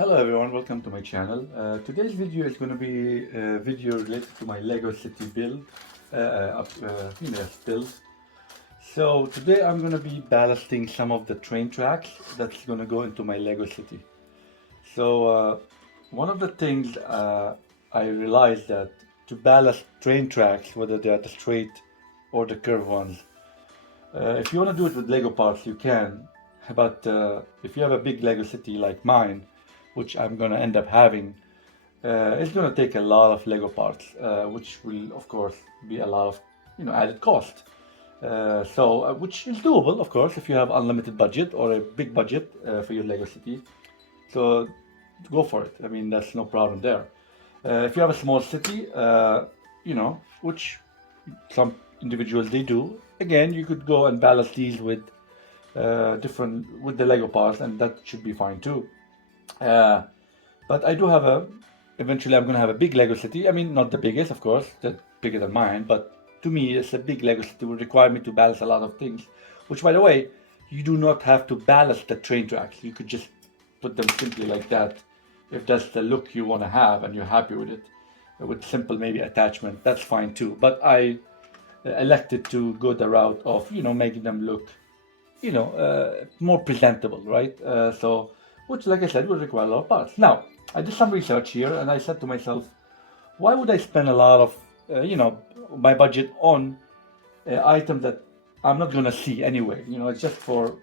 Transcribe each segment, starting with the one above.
Hello everyone, welcome to my channel. Today's video is going to be a video related to my Lego City build, build. So today I'm going to be ballasting some of the train tracks that's going to go into my Lego City. So one of the things I realized that to ballast train tracks, whether they are the straight or the curved ones, if you want to do it with Lego parts, you can. But if you have a big Lego City like mine, which I'm gonna end up having, it's gonna take a lot of Lego parts, which will of course be a lot of added cost. Which is doable, of course, if you have unlimited budget or a big budget for your Lego City. So go for it. I mean, that's no problem there. If you have a small city, which some individuals they do, again, you could go and balance these with with the Lego parts, and that should be fine too. Uh, but I do have eventually I'm going to have a big Lego city. I mean, not the biggest, of course, that's bigger than mine, but to me, it's a big Lego city will require me to balance a lot of things, which, by the way, you do not have to balance the train tracks. You could just put them simply like that if that's the look you want to have and you're happy with it, with simple maybe attachment, that's fine too. But I elected to go the route of, making them look more presentable, right? Which, like I said, will require a lot of parts. Now, I did some research here, and I said to myself, why would I spend a lot of, my budget on items that I'm not gonna see anyway? It's just for,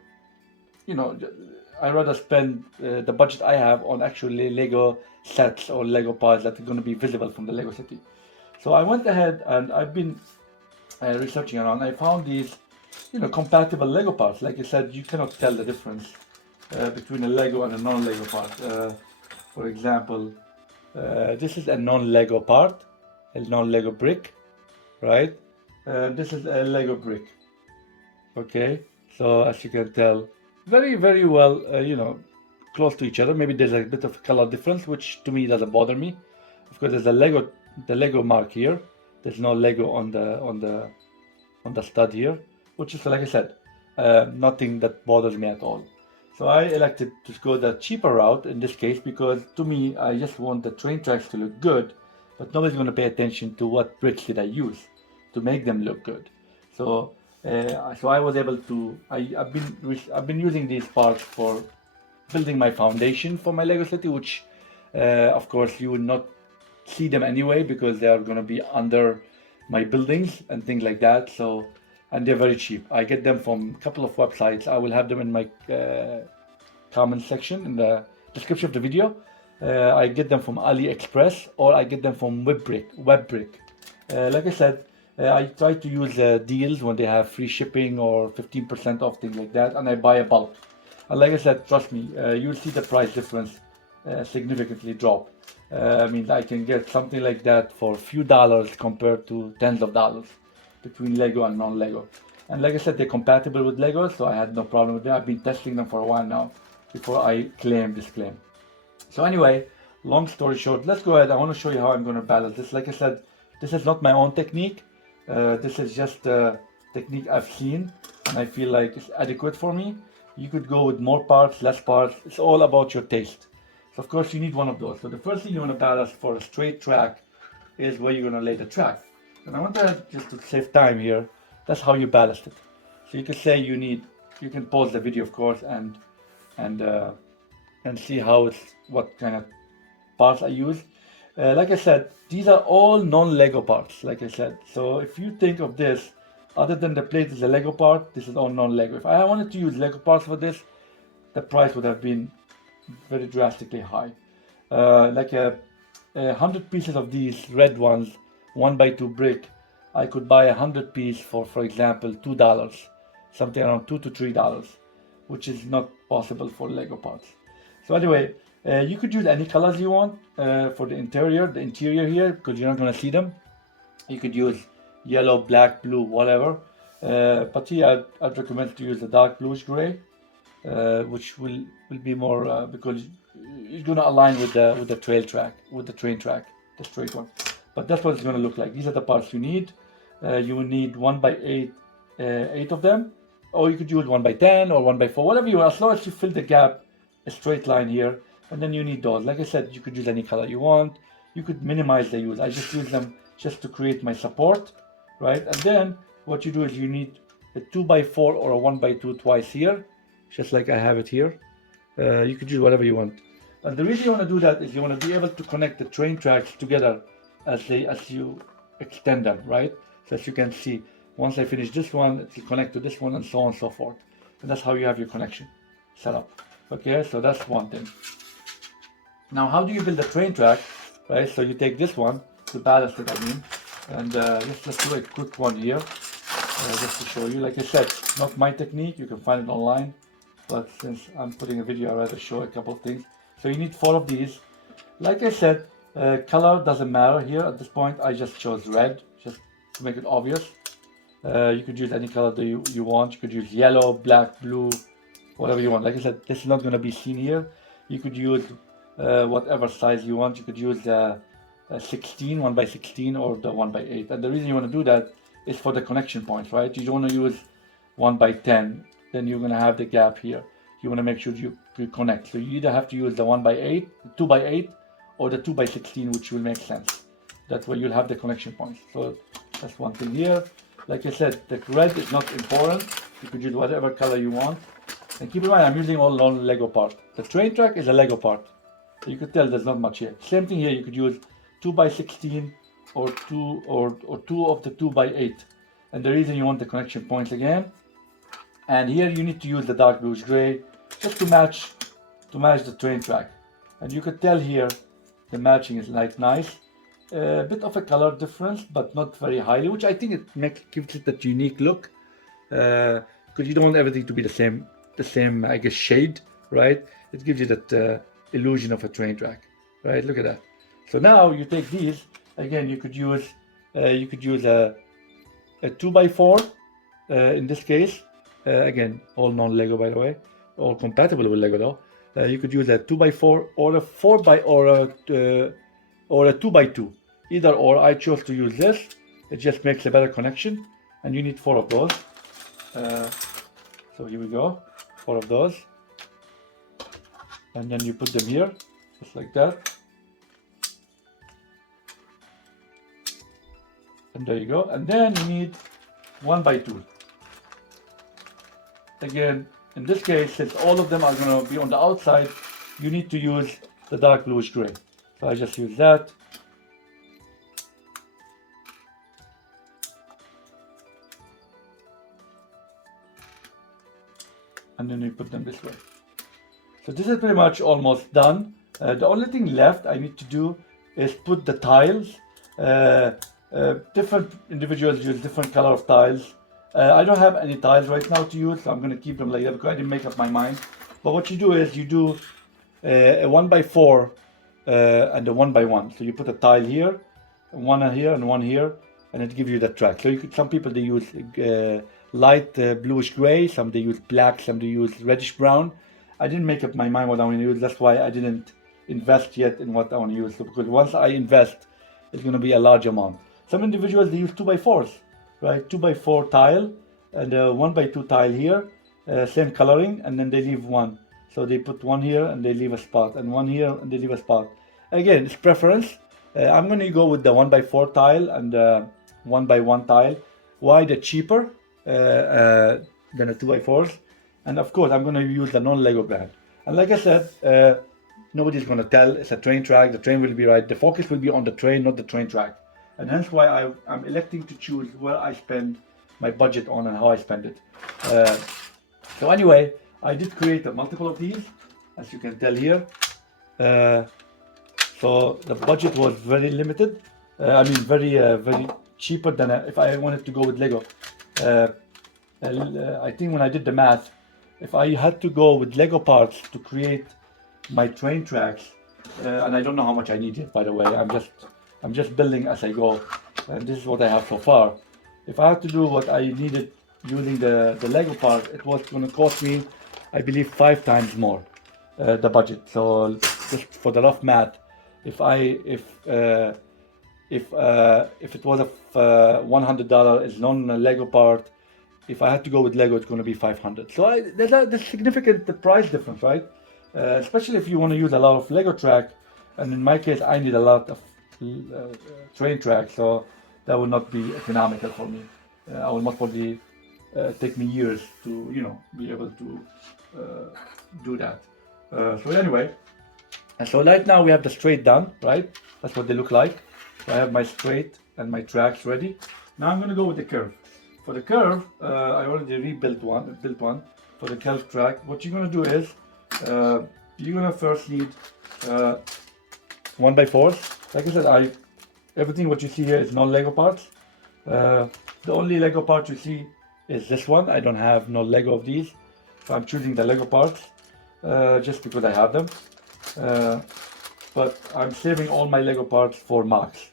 you know, I rather spend the budget I have on actually Lego sets or Lego parts that are gonna be visible from the Lego city. So I went ahead and I've been researching around. I found these compatible Lego parts. Like I said, you cannot tell the difference between a Lego and a non-Lego part. For example, this is a non-Lego part, a non-Lego brick, right? This is a Lego brick. Okay, so as you can tell, very, very well, close to each other. Maybe there's a bit of color difference, which to me doesn't bother me. Of course, there's the Lego mark here. There's no Lego on the stud here, which is, like I said, nothing that bothers me at all. So I elected to go the cheaper route in this case because to me, I just want the train tracks to look good, but nobody's going to pay attention to what bricks did I use to make them look good. So I was able to. I've been using these parts for building my foundation for my Lego city, which, of course, you would not see them anyway because they are going to be under my buildings and things like that. And they're very cheap. I get them from a couple of websites. I will have them in my comment section in the description of the video. I get them from AliExpress or I get them from WebBrick. Like I said, I try to use deals when they have free shipping or 15% off, things like that, and I buy a bulk. And like I said, trust me, you'll see the price difference significantly drop. I mean, I can get something like that for a few dollars compared to tens of dollars between Lego and non-Lego. And like I said, they're compatible with Lego, so I had no problem with that. I've been testing them for a while now before I claim this claim. So anyway, long story short, let's go ahead. I want to show you how I'm going to balance this. Like I said, this is not my own technique. This is just a technique I've seen and I feel like it's adequate for me. You could go with more parts, less parts. It's all about your taste. So of course you need one of those. So the first thing you want to balance for a straight track is where you're going to lay the track. And I want to just to save time here. That's how you ballast it. So you can say you can pause the video, of course, and see what kind of parts I use. Like I said, these are all non-Lego parts, like I said. So if you think of this, other than the plate is a Lego part, this is all non-Lego. If I wanted to use Lego parts for this, the price would have been very drastically high. Like 100 pieces of these red ones, 1x2 brick, I could buy 100 pieces for example, $2, something around $2 to $3, which is not possible for Lego parts. So anyway, you could use any colors you want for the interior here, because you're not going to see them. You could use yellow, black, blue, whatever. But here I'd recommend to use the dark bluish gray, which will be more because it's going to align with the train track, the straight one. But that's what it's going to look like. These are the parts you need. You will need 1x8, 8 of them, or you could use 1x10 or 1x4, whatever you want, as long as you fill the gap, a straight line here. and then you need those. Like I said, you could use any color you want. You could minimize the use. I just use them just to create my support, right? And then what you do is you need a 2x4 or a 1x2 twice here, just like I have it here. You could use whatever you want. And the reason you want to do that is you want to be able to connect the train tracks together as you extend them, right? So as you can see, once I finish this one, it will connect to this one, and so on and so forth. And that's how you have your connection set up. Okay, so that's one thing. Now, how do you build a train track, right? So you take this one, the ballast I mean, and let's do a quick one here, just to show you. Like I said, not my technique, you can find it online, but since I'm putting a video, I'd rather show a couple of things. So you need 4 of these. Like I said, color doesn't matter here at this point. I just chose red, just to make it obvious. You could use any color that you want. You could use yellow, black, blue, whatever you want. Like I said, this is not going to be seen here. You could use whatever size you want. You could use a 16, 1x16, or the 1x8. And the reason you want to do that is for the connection points, right? You don't want to use 1x10. Then you're going to have the gap here. You want to make sure you connect. So you either have to use the 1x8, 2x8, or the 2x16, which will make sense. That's where you'll have the connection points. So that's one thing here. Like I said, the red is not important. You could use whatever color you want. And keep in mind, I'm using all non-Lego part. The train track is a Lego part. So you could tell there's not much here. Same thing here, you could use 2x16 or two of the 2x8. And the reason you want the connection points again. And here you need to use the dark bluish gray just to match the train track. And you could tell here the matching is like nice. A bit of a color difference, but not very highly, which I think it gives it that unique look. Because you don't want everything to be the same, I guess, shade, right? It gives you that illusion of a train track, right? Look at that. So now you take these again. You could use a 2x4 in this case. Again, all non-Lego, by the way, all compatible with Lego though. You could use a 2x4 or a 4x or a 2x2. Either or. I chose to use this. It just makes a better connection, and you need 4 of those. So here we go, 4 of those, and then you put them here, just like that. And there you go. And then you need 1x2. Again, in this case, since all of them are going to be on the outside, you need to use the dark bluish gray. So I just use that. And then you put them this way. So this is pretty much almost done. The only thing left I need to do is put the tiles. Different individuals use different color of tiles. I don't have any tiles right now to use, so I'm going to keep them like that because I didn't make up my mind. But what you do is you do a 1x4 and a 1x1. So you put a tile here, one here, and one here, and it gives you that track. So some people they use light bluish gray, some they use black, some they use reddish brown. I didn't make up my mind what I want to use. That's why I didn't invest yet in what I want to use. So because once I invest, it's going to be a large amount. Some individuals they use 2x4s. Right, 2x4 tile and a 1x2 tile here, same coloring, and then they leave one. So they put one here and they leave a spot, and one here and they leave a spot. Again, it's preference. I'm going to go with the 1x4 tile and 1x1 tile. Why? They're cheaper than the 2x4s. And of course, I'm going to use the non-Lego brand. And like I said, nobody's going to tell. It's a train track. The train will be right. The focus will be on the train, not the train track. And hence why I'm electing to choose where I spend my budget on and how I spend it. So anyway, I did create a multiple of these, as you can tell here. So the budget was very limited. I mean, very cheaper than if I wanted to go with Lego. I think when I did the math, if I had to go with Lego parts to create my train tracks, and I don't know how much I need yet, by the way. I'm just building as I go, and this is what I have so far. If I had to do what I needed using the Lego part, it was going to cost me, I believe, 5 times more the budget. So just for the rough math, if it was a $100 is non-Lego part, if I had to go with Lego, it's going to be $500. So there's a significant price difference, right? especially if you want to use a lot of Lego track. And in my case, I need a lot of train track, so that would not be economical for me. I will most probably take me years to, be able to do that. So anyway, and so right now we have the straight done, right? That's what they look like. So I have my straight and my tracks ready. Now I'm going to go with the curve. For the curve, I already built one. For the curve track, what you're going to do is, you're going to first need 1x4s. Like I said, everything what you see here is non-Lego parts. The only Lego part you see is this one. I don't have no Lego of these, so I'm choosing the Lego parts just because I have them. But I'm saving all my Lego parts for Max.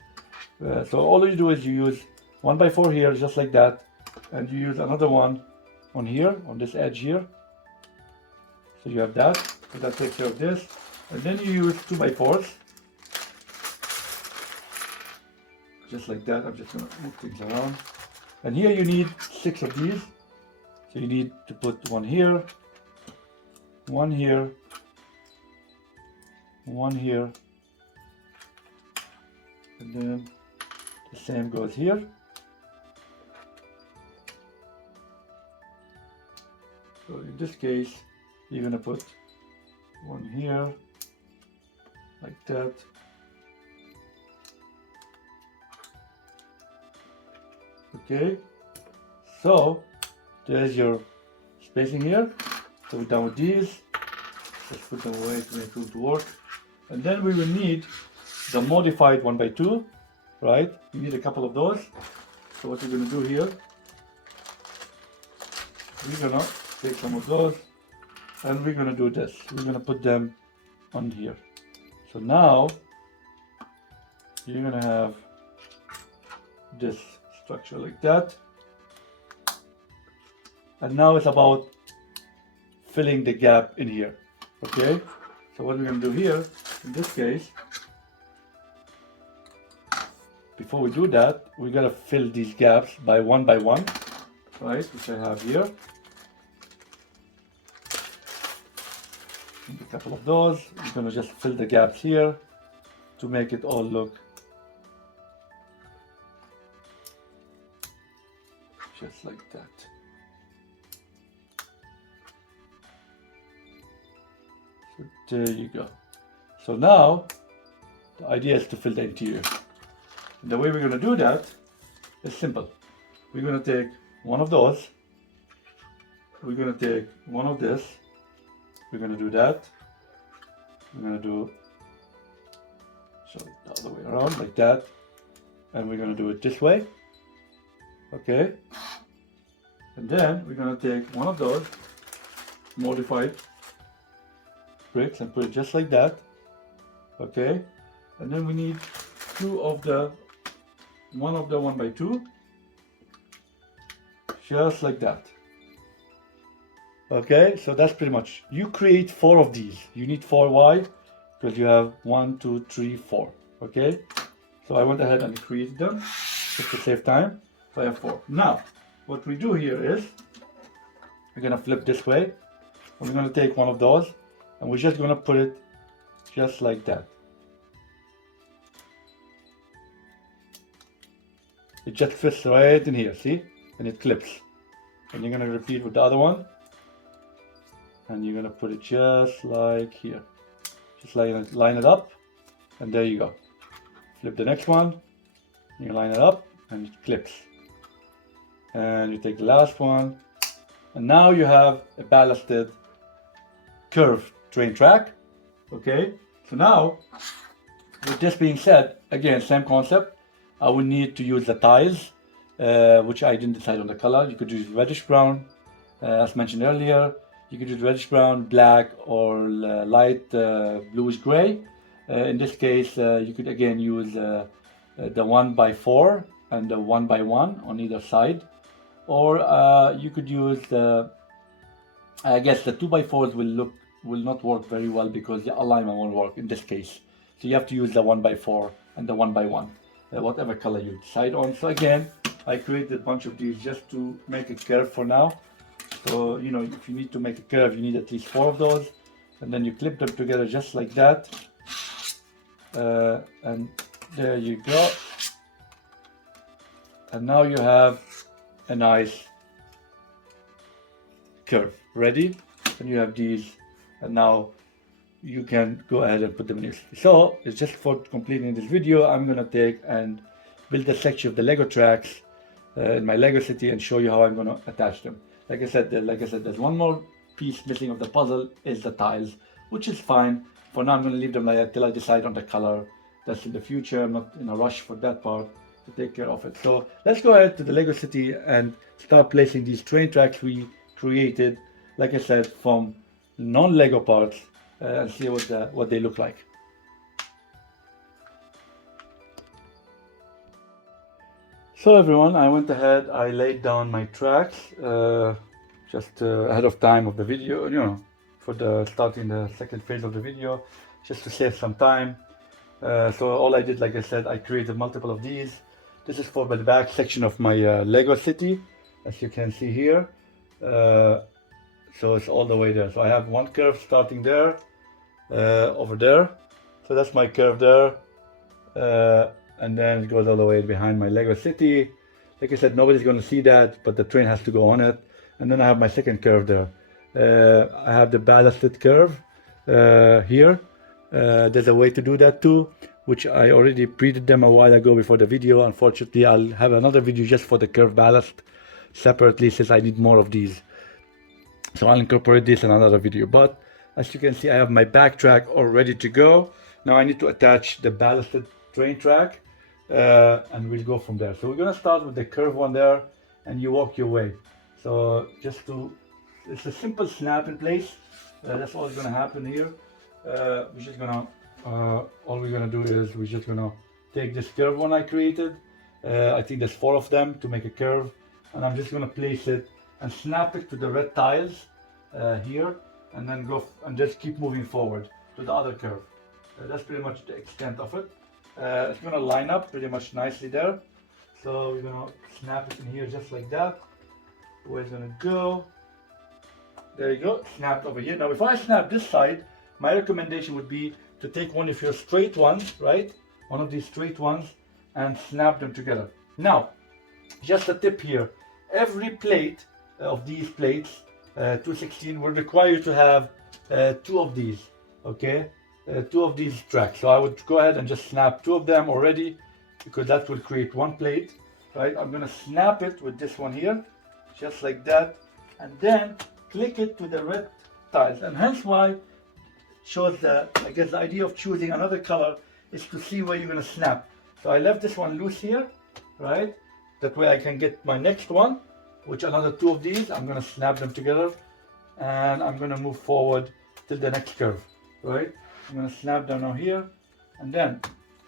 So all you do is you use 1x4 here, just like that, and you use another one on here, on this edge here. So you have that, so that takes care of this. And then you use 2x4s, just like that. I'm just gonna move things around. And here you need 6 of these. So you need to put one here, one here, one here, and then the same goes here. So in this case, you're gonna put one here, like that. Okay, so there's your spacing here. So we're done with these. Let's put them away to make room to work. And then we will need the modified 1x2, right? You need a couple of those. So what we're gonna do here, we're gonna take some of those and we're gonna do this. We're gonna put them on here. So now you're gonna have this structure like that. And now it's about filling the gap in here. Okay, so what we're going to do here, in this case, before we do that, we're going to fill these gaps by one, right, which I have here. And a couple of those. We're going to just fill the gaps here to make it all look just like that. So there you go. So now the idea is to fill the interior. And the way we're going to do that is simple. We're going to take one of those. We're going to take one of this. We're going to do that. We're going to do the other way around like that. And we're going to do it this way. Okay. And then we're going to take one of those modified bricks and put it just like that. Okay. And then we need one of the 1x2, just like that. Okay, so that's pretty much. You create 4 of these. You need 4. Why? Because you have 1, 2, 3, 4. Okay, so I went ahead and created them just to save time. So I have 4. Now, what we do here is we're gonna flip this way, and we're gonna take one of those, and we're just gonna put it just like that. It just fits right in here, see? And it clips. And you're gonna repeat with the other one. And you're gonna put it just like here. Just line it up, and there you go. Flip the next one, you line it up, and it clips. And you take the last one, and now you have a ballasted curved train track. Okay, so now, with this being said, again, same concept. I will need to use the tiles, which I didn't decide on the color. You could use reddish brown, as mentioned earlier. You could use reddish brown, black, or light bluish gray. In this case, you could again use the 1x4 and the 1x1 on either side. Or you could use I guess the 2x4s will not work very well because the alignment won't work in this case. So you have to use the 1x4 and the 1x1, whatever color you decide on. So again, I created a bunch of these just to make a curve for now. So, if you need to make a curve, you need at least 4 of those. and then you clip them together just like that, and there you go. And now you have a nice curve ready, and you have these, and now you can go ahead and put them in. So it's just for completing this video, I'm gonna take and build a section of the Lego tracks in my Lego city and show you how I'm gonna attach them. Like I said, there's one more piece missing of the puzzle, is the tiles, which is fine. For now, I'm gonna leave them like that till I decide on the color. That's in the future. I'm not in a rush for that part to take care of it. So let's go ahead to the Lego city and start placing these train tracks we created, like I said, from non-Lego parts, and see what they look like. So everyone, I went ahead, I laid down my tracks just ahead of time of the video, you know, for the starting the second phase of the video, just to save some time. So all I did, like I said, I created multiple of these. This is for the back section of my Lego city, as you can see here. So it's all the way there. So I have one curve starting there, over there. So that's my curve there. And then it goes all the way behind my Lego city. Like I said, nobody's going to see that, but the train has to go on it. And then I have my second curve there. I have the ballasted curve here. There's a way to do that too, which I already pre-did them a while ago before the video. Unfortunately, I'll have another video just for the curve ballast separately, since I need more of these. So I'll incorporate this in another video. But as you can see, I have my back track all ready to go. Now I need to attach the ballasted train track, and we'll go from there. So we're gonna start with the curve one there, and you walk your way. So it's a simple snap in place. That's all that's gonna happen here. All we're gonna do is we're just gonna take this curve one I created. I think there's 4 of them to make a curve, and I'm just gonna place it and snap it to the red tiles here, and then go and just keep moving forward to the other curve. That's pretty much the extent of it. It's gonna line up pretty much nicely there. So we're gonna snap it in here just like that. Where it's gonna go. There you go, snapped over here. Now if I snap this side, my recommendation would be to take one of your straight ones, right? One of these straight ones, and snap them together. Now, just a tip here. Every plate of these plates, 216, will require you to have 2 of these, okay? 2 of these tracks. So I would go ahead and just snap 2 of them already, because that will create 1 plate, right? I'm gonna snap it with this one here, just like that, and then click it to the red tiles. And hence why it shows the, I guess the idea of choosing another color is to see where you're gonna snap. So I left this one loose here, right? That way I can get my next one, which another 2 of these. I'm gonna snap them together, and I'm gonna move forward till the next curve, right? I'm going to snap them now here, and then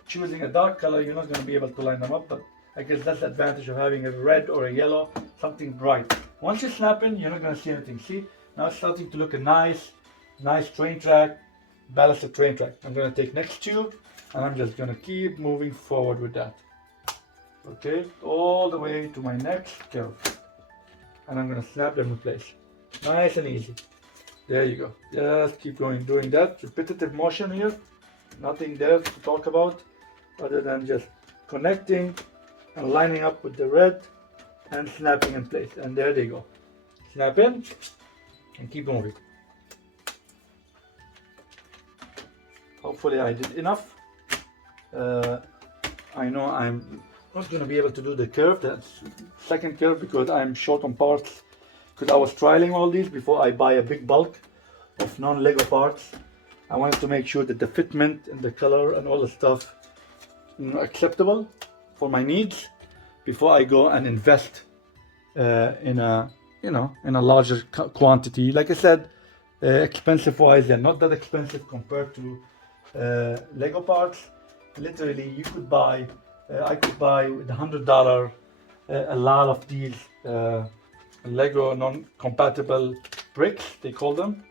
choosing a dark color, you're not going to be able to line them up, but I guess that's the advantage of having a red or a yellow, something bright. Once you snap in, you're not going to see anything. See, now it's starting to look a nice train track, ballasted train track. I'm going to take next 2, and I'm just going to keep moving forward with that. Okay, all the way to my next curve, and I'm going to snap them in place. Nice and easy. There you go. Just keep going, doing that repetitive motion here. Nothing there to talk about other than just connecting and lining up with the red and snapping in place. And there they go. Snap in and keep moving. Hopefully I did enough. I know I'm not going to be able to do the curve, that's second curve, because I'm short on parts. Because I was trialing all these before I buy a big bulk of non-Lego parts. I wanted to make sure that the fitment and the color and all the stuff, you know, acceptable for my needs before I go and invest in a larger quantity. Like I said, expensive wise, they're not that expensive compared to Lego parts. Literally, you could buy, I could buy with $100 a lot of these Lego non-compatible bricks, they call them.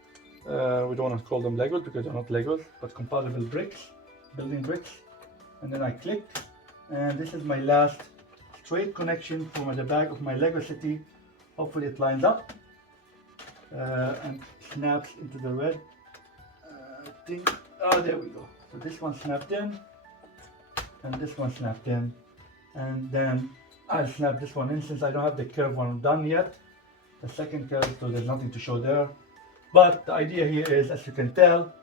We don't want to call them Legos because they're not Legos, but compatible bricks, building bricks. And then I click, and this is my last straight connection from the back of my Lego city. Hopefully it lines up and snaps into the red think, oh, there we go. So this one snapped in, and this one snapped in, and then I'll snap this one in since I don't have the curve one done yet. The second curve, so there's nothing to show there. But the idea here is, as you can tell,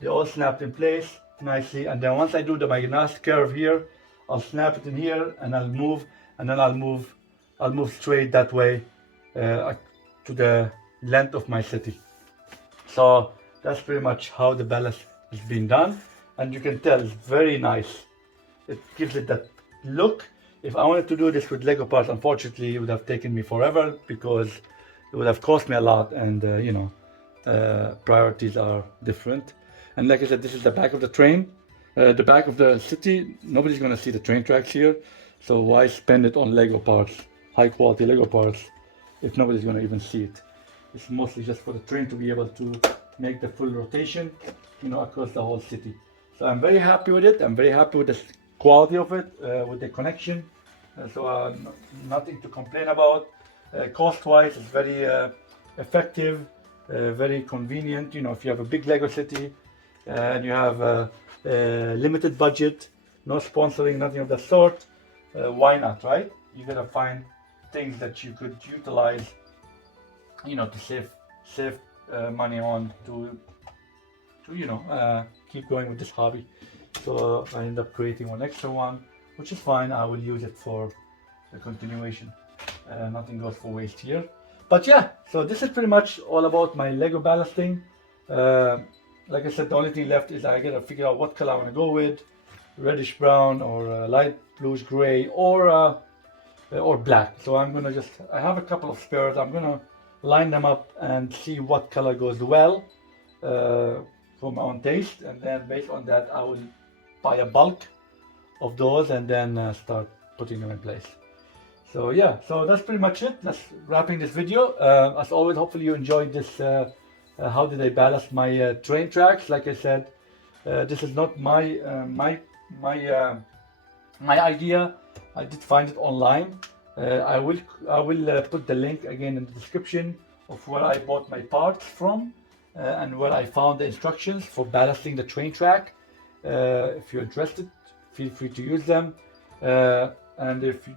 they all snapped in place nicely. And then once I do my last curve here, I'll snap it in here, and I'll move, and then I'll move straight that way to the length of my city. So that's pretty much how the ballast is being done, and you can tell it's very nice. It gives it that look. If I wanted to do this with Lego parts, unfortunately, it would have taken me forever because it would have cost me a lot, and you know, priorities are different. And like I said, this is the back of the train, the back of the city. Nobody's gonna see the train tracks here, so why spend it on Lego parts, high quality Lego parts, if nobody's gonna even see it? It's mostly just for the train to be able to make the full rotation, you know, across the whole city. So I'm very happy with it. I'm very happy with the quality of it, with the connection. So nothing to complain about. Cost-wise, it's very effective, very convenient. You know, if you have a big Lego city and you have a limited budget, no sponsoring, nothing of that sort, why not, right? You gotta find things that you could utilize, you know, to save money on, to you know, keep going with this hobby. So I end up creating one extra one, which is fine. I will use it for the continuation. Nothing goes for waste here. But yeah, so this is pretty much all about my Lego ballasting. Like I said, the only thing left is I gotta figure out what color I want to go with: reddish brown, or light bluish gray, or black. So I'm gonna I have a couple of spares. I'm gonna line them up and see what color goes well for my own taste, and then based on that I will buy a bulk of those and then start putting them in place. So yeah, so that's pretty much it. That's wrapping this video. As always, hopefully you enjoyed this how did I ballast my train tracks. Like I said, this is not my idea. I did find it online. I will put the link again in the description of where I bought my parts from and where I found the instructions for ballasting the train track. If you're interested, feel free to use them. And if you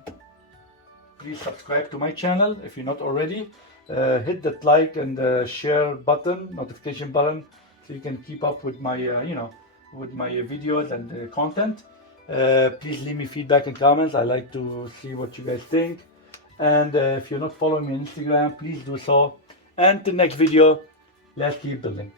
please subscribe to my channel if you're not already. Hit that like and share button, notification button, so you can keep up with my you know, with my videos and content. Please leave me feedback and comments. I like to see what you guys think. And if you're not following me on Instagram, please do so. And the next video, let's keep building.